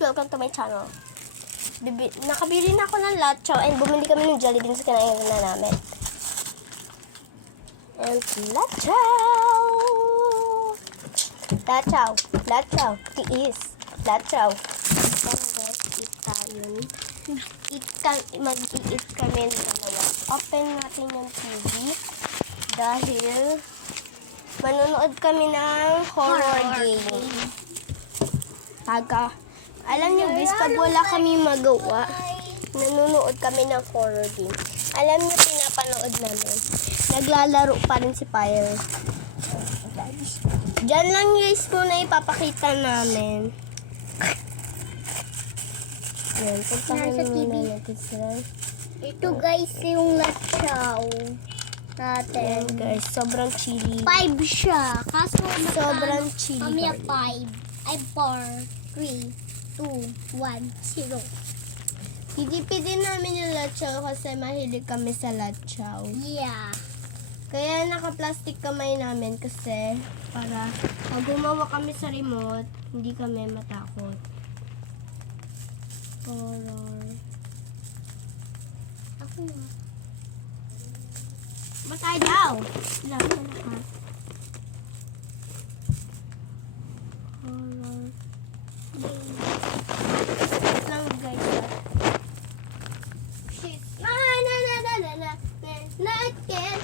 welcome to my channel. Nakabili na ako ng latchaw and bumili kami ng Jollibee sa kinain na namin. And latchaw, tiis, latchaw. Eat tayo. Mag-eat kami ng dalawa. Open natin yung TV dahil manonood kami ng horror game. Alam niyo guys, pag wala kami magawa, nanonood kami ng horror game. Alam niyo, pinapanood namin. Naglalaro pa rin si Pyre. Diyan lang guys muna ipapakita namin. Yan, puntahan muna natin sila. Ito guys yung latchaw natin. Yan guys, sobrang chili. 5 siya. Kaso Sobrang chili. Mamaya 5. Ay 4, 3, 2, 1, 0. Higipidin namin yung latchaw kasi mahilig kami sa latchaw. Yeah. Kaya naka-plastic kamay namin kasi para pag gumawa kami sa remote, hindi kami matakot. Horror. Ako na. Matay daw! Horror. Wait lang guys. Shit. Not again.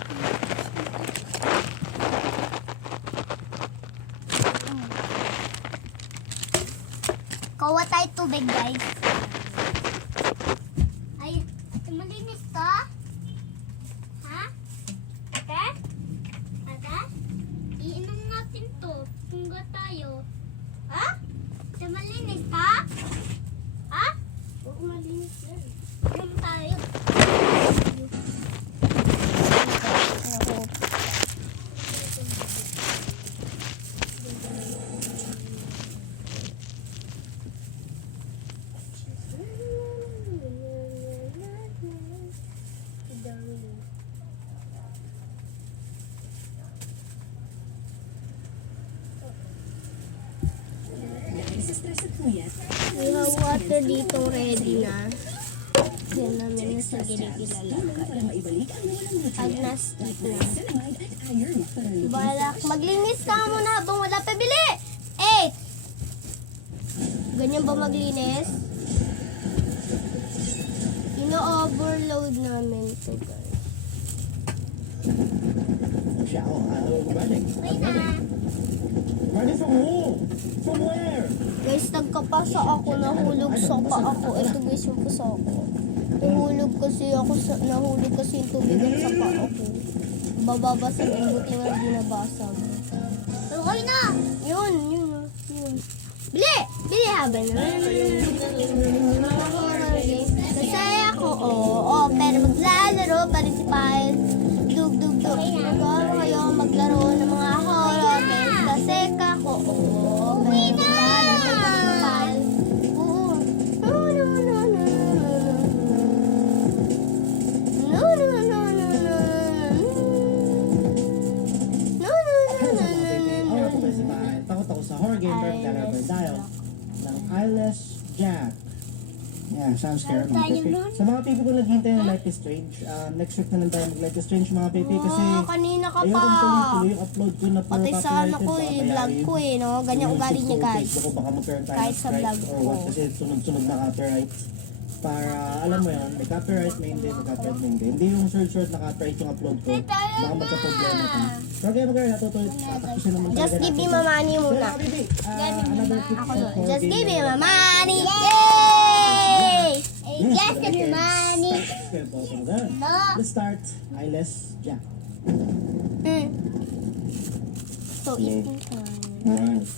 Kawa tayo tubig guys. Ay, malinis to? Ha? Ate? Ate? Iinom natin to. Tungga tayo. Ha? Ate, malinis to? Ha? Oo, malinis yan. Inom tayo. We have water dito ready na. Yan namin sa gilid-ilalagay. Agnas na. Balak. Maglinis ka muna habang wala pabili. 8. Ganyan ba maglinis? Ino-overload namin ito guys. Running from who? From where? Guys, nagkapasa ako, nahulog sa pa ako. Ito guys yung pusa ko. Nahulog kasi yung tubigan sa pa ako. Bababasag yung buti nga binabasag. Okay na! Yun. Bili! Bili habang Masaya ako, oo. Pero maglalaro pa rin si Pyle. Dug. Magkano kayo maglaro ng mga horror games kasi kako, oo. Uwi na! Takot ako sa horror game pero naglalaro tayo ng Eyeless Jack. Yeah, sounds scary. Sa mga pipi ko naghihintay ng Life is Strange, next week na lang tayo mag-Life is Strange mga pipi kasi Kanina ka pa. ayoko tuloy yung upload ko na Pati sa ano ko vlog ko no? Ganyan ugali niya guys. Ako baka magkaroon tayo Kahit ng sa strike vlog or ko. what kasi sunod-sunod na copyright. Para, alam mo yun, may copyright may hindi, may copyright may hindi. Hindi yung short na copyright yung upload ko. Baka magka-problema ka. Pero kaya mag-aral, natutuloy. Tapusin naman talaga Just give me natin. my money So, muna. baby, another quick Ako doon. for Just game give me na- my money. Yay! Yes, give me money. Okay, both of them. No. Let's start. Eyeless Jack. So, eating time. Alright.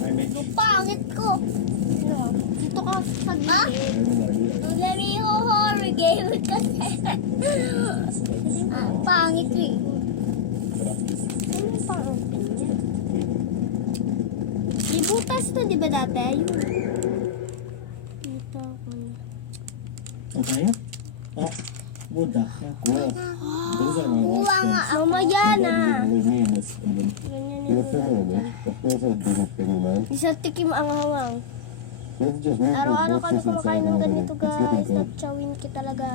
I made Pangit ko. Dito ka sa gilid. Maglaro yung horror game kasi. Pangit ko eh. Ano yung pang-open niya? May butas to, di ba dati? Ayun. Dito ako na. Okay? Oh, Buddha. Cool. Kuha nga ako. Mamaya na. Ganyan You're feminine, eh? Of course I'd be with you, man. Isa tikim ang hawang. Let's just move Araw-araw those kami boxes kumakain inside ng already. ganito It's getting guys. cold. Nagchawin ki talaga.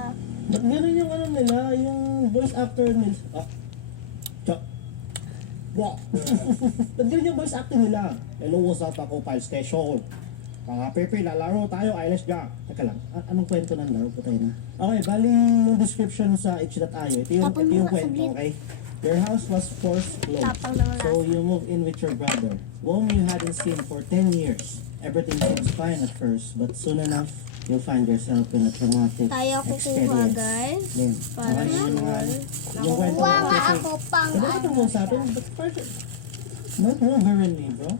Ba't ganun yung ano nila, yung voice actor nila? Wow! Ba't ganun yung voice actor nila? Hello, what's up ako, Pile Station. Mga Pepe, lalaro tayo, Eyelash Jack. Teka lang, anong kwento ng laro? Putay na. Okay, bali yung description sa itch.io. Ito yung, Tapon ito mo yung nga, kwento, saglit. okay? Your house was forced closed. Tapang ng lasa. So you move in with your brother, whom you hadn't seen for 10 years. Everything seems fine at first, but soon enough, you'll find yourself in a traumatic Tayo kukuha experience. guys. Then, Para okay, yun nga. Yung kwento Kuha ng nga Pepe. ako pang Pwede ko itong usapin, but first, don't ruin me, bro.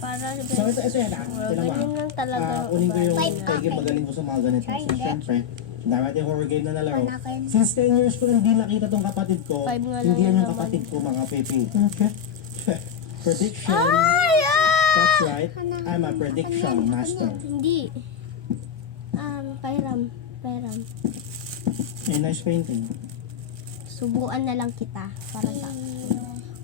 Para So, ito yan ah. Tignan mo, ganyan lang talaga. ah. Kunin ko yung Five kay magaling ko sa mga ganito. Try So, that. syempre, dami natin horror game na nalaro. Panakin. Since 10 years ko nang di nakita tong kapatid ko, Five nga lang hindi yan yung yung laman. kapatid ko, mga Pepe. Okay. Prediction. Ay! That's right. I'm a prediction master. Hindi. Pairam. Pairam. A nice painting. Subuan na lang kita. Para sa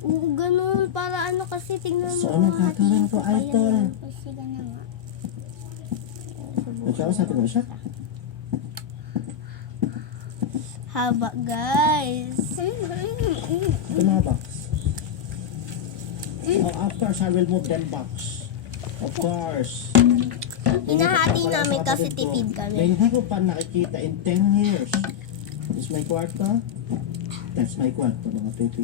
Oo, ganun. Para ano kasi tingnan mo. So, anong gagawin ko, hatiin idol? yan. Kasi ganun nga. Subukan Nagkakasabi ko ba siya? Haba, guys. Ito mga box. Oh, of course, I will move them box. Of course. Hinahati Hindi ko pa namin pala kasi sa kapatid ko tipid Na kami. hindi ko pa nakikita in 10 years. This is my kwarto. That's my kwarto, mga Pepe.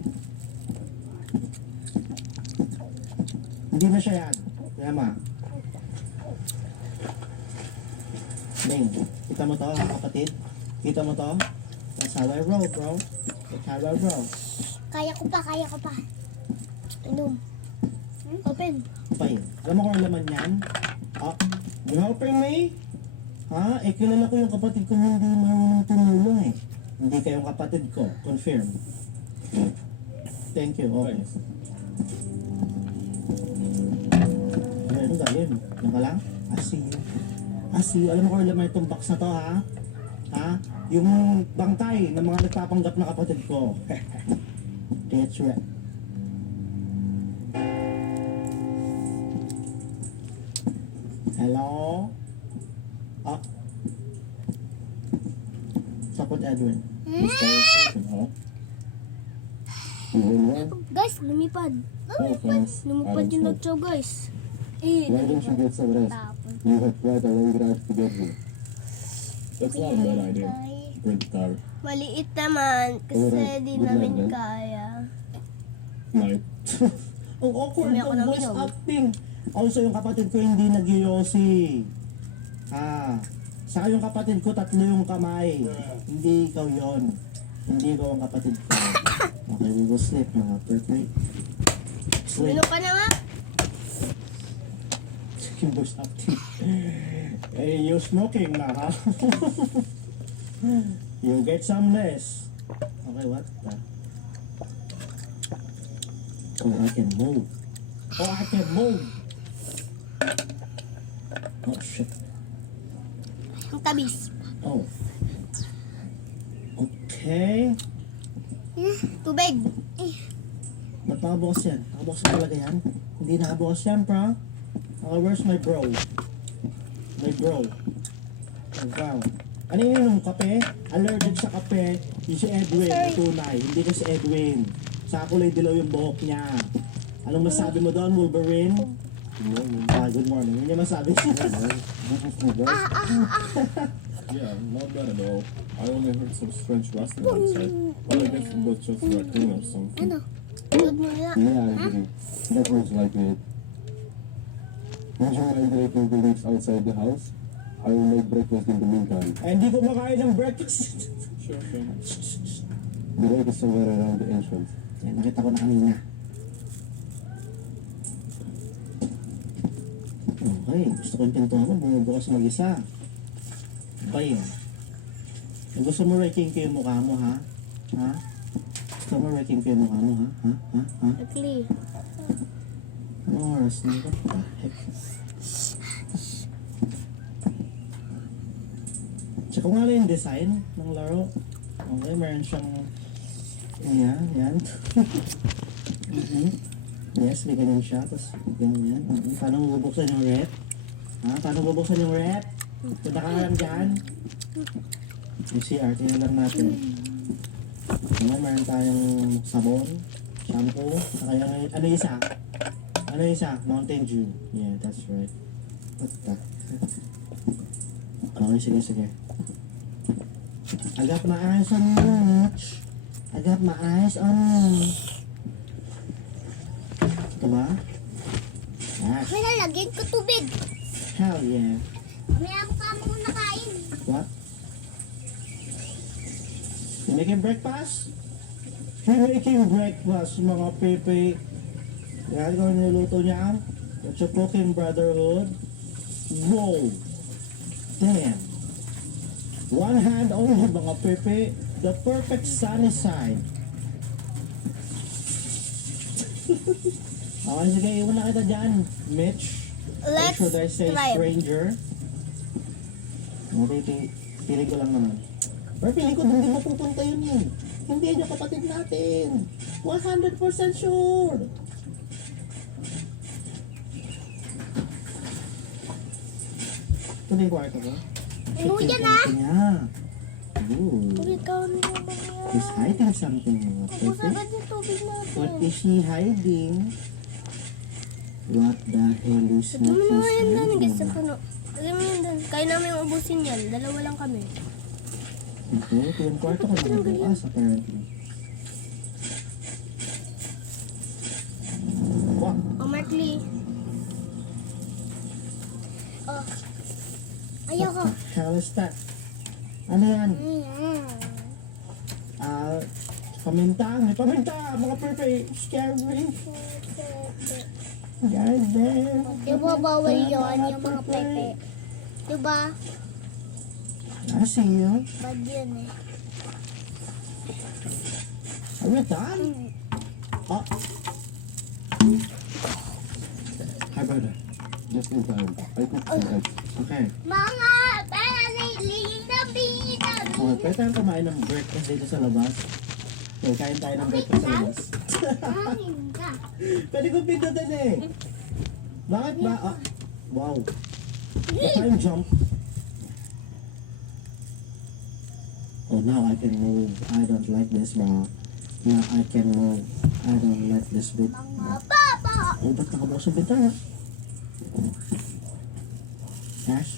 Hindi na siya yan. Tama. Bing, kita mo to, mga kapatid? Kita mo to? That's how I roll, bro. That's how I roll. Kaya ko pa, kaya ko pa. Inom. Open. Pa yun. Alam mo kung ang laman yan? Ah, you helping me? Ha? Eh, kilala ko yung kapatid ko hindi marunong tumulong eh. Hindi kayong kapatid ko. Confirm. Thank you. Okay. Ano gawin? Yan ka lang? I see you. I see you. Alam mo kung ang laman itong box na to, ha? Ha? Yung bangkay ng mga nagpapanggap na kapatid ko. That's right. Hello? Ah. Sakot Edwin. This guy is sleeping, huh? You win one? Guys, lumipad. No offense. I Lumipad don't yung smoke. nagtsaw, guys. Why don't you get some rest? Tapon. You had quite a long drive to get here. That's not a bad idea. Rent a car. Maliit naman. Kasi Alright, di good namin night, then. kaya. Night. Ang awkward Umiyak ako ng ng voice minom. acting. Also, yung kapatid ko hindi nag-yosi. Saka yung kapatid ko, 3 yung kamay. Hindi ikaw yon. Hindi ikaw ang kapatid ko. Okay, we will sleep, mga perfect. Sleep. Inom ka na nga. Yung voice acting. Hey, you smoking na, ha? You get some less. Okay, what? Oh, I can move. Oh, I can move. Oh, shit. Ang tabis. Oh. Okay. Tubig. Ba't nakabukas yan? Nakabukas na talaga yan? Hindi nakabukas yan, pra. Okay, where's my bro? My bro. Oh, wow. Ano yun yung kape? Allergic sa kape. Yung si Edwin, Sorry. tunay. Hindi ko si Edwin. Sa kulay dilaw yung buhok niya. Anong masabi mo doon, Wolverine? Good morning. Yun yung masabi siya. Yeah, not bad at all. I only heard some strange rustling outside. But I guess it was just a raccoon or something. Good mo na. Yeah, I agree. That was like it. Usually I'm breaking the leaves outside the house. I will make breakfast in the meantime. Eh, hindi ko makain ng breakfast. Sure, sure. The lake is somewhere around the entrance. Yan, nakita ko na kanina. Okay, gusto ko yung pintuan ko, bumubukas mag-isa. Ba yun? Kung gusto mo raking ko yung mukha mo, ha? Ha? Gusto mo raking ko yung mukha mo, ha? Ha? Ha? Ha? Ugly. Anong oras na ito? Heck. Check ko nga lang yung design ng laro. Okay, meron siyang Ayan, yan. Mhm. Yes, may ganyan siya. Tapos, ganyan. Paano bubuksan yung rep? Ha? Paano bubuksan yung rep? Punta ka lang dyan. Yung CR, tingnan lang natin. Ayan, meron tayong sabon, shampoo, saka yung, ano yung isa? Ano yung isa? Mountain Dew. Yeah, that's right. What the? Okay, sige, sige. I got my eyes on you. I got my eyes on you. Ito ba? Yes. May lalagyan ko tubig. Hell yeah. May ako ka muna kain. What? You making breakfast? You making breakfast, mga pepe. Yan ko niluto niya. What you cooking, brotherhood? Whoa! Damn! One hand only, mga pepe. The perfect sunny side. Okay, sige, iwan na kita dyan, Mitch. Or Let's should I say try. stranger? Pili ko lang naman. Pero pili ko, hindi mapupunta yun eh. Hindi yun yung kapatid natin. 100% sure. Ito na yung kwarto ko. Ano Ito yung yan, kwarto niya. Ooh. Ikaw naman yan. He's hiding something. Mga Ubus pepe. agad yung tubig What natin. is he hiding? What the hell is Lagyan mo na nga yan doon, hiding? guys, sa puno. Lagyan mo yan doon. Kaya namin ubusin yan. Dalawa lang kami. Ito yung kwarto ko na bukas, apparently. Wow. Oh, Markley. Oh. Ayoko. What the hell is that? Ano yan? Paminta. May paminta. Mga pepe. Scary. Guys, there. Di ba bawal yun, yung mga pepe? Di ba? I see you. Bad yun eh. Are we done? Oh. Hi, brother. Just in time. I cooked some eggs. Okay. Mga panaling na binang. Okay, pwede tayong kumain ng breakfast dito sa labas. Okay, kain tayo ng breakfast sa labas. Kain ka. Pwede ko pindutin eh. Bakit ba? Ah, wow. The time jump. Oh, now I can move. I don't like this, bro. Now I can move. I don't like this bit. Mga papa. Oh, ba't nakabukas ang bintana? Ash?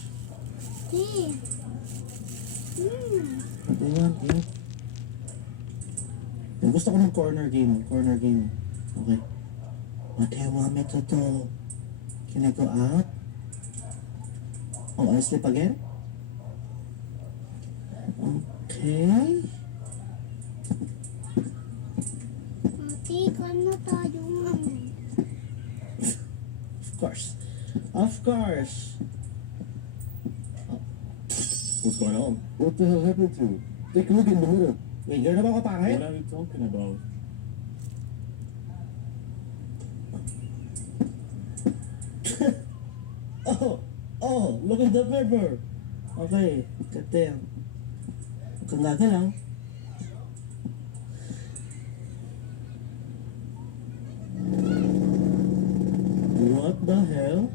Hmm. What do you want, yeah? Eh, gusto ko ng corner game. Corner game. Okay. What do you want me to do? Can I go out? Oh, I sleep again? Okay. Matikan na tayo. Of course. Of course. What's going on? What the hell happened to you? Take a look in the mirror. Wait, you're na ba What kapangit? are you talking about? Oh, look at the mirror. Okay, goddamn. Huwag kang gagalaw. What the hell?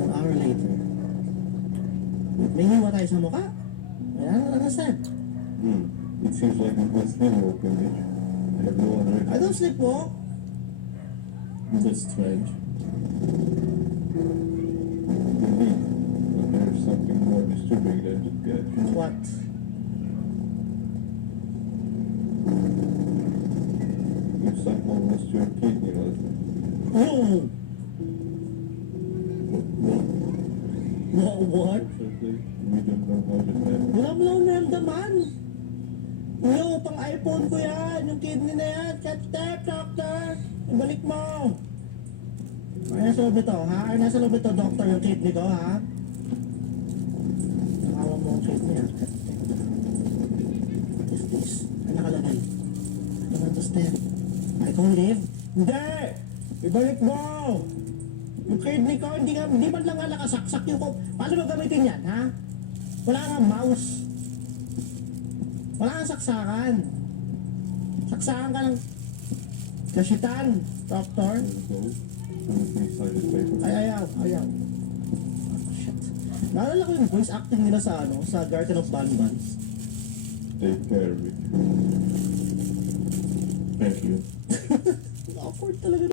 An hour later. May hiwa tayo sa mukha? Ayan, nanasan. It seems like we both sleepwalk in it. I have no other I don't sleepwalk. That's strange. Indeed. But there's something more disturbing than the cat. What? You somehow lost your kidney last night. Oh! What? Certainly, we don't know how that happened. Wala mo lang naramdaman. Yo, pang iPhone ko yan. Yung kidney na yan. Catch that, doctor. Ibalik mo. Ay, nasa loob nito, ha? Ay, nasa loob nito, doctor, yung kidney ko, ha? Nakawa mo yung kidney, ha? What is this? Ano nakalagay? I don't understand. I can live? Hindi! Ibalik mo! Yung kidney ko, hindi man lang nga nakasaksak yung ko. Paano mo gamitin yan, ha? Wala nga mouse. Wala kang saksakan. Saksakan ka ng kasitan, Doctor. So, three-sided paper. Ay, ayaw. Ah, shit. Naalala ko yung voice acting nila sa sa Garden of Banban. Take care, Rick. Thank you. Awkward talaga.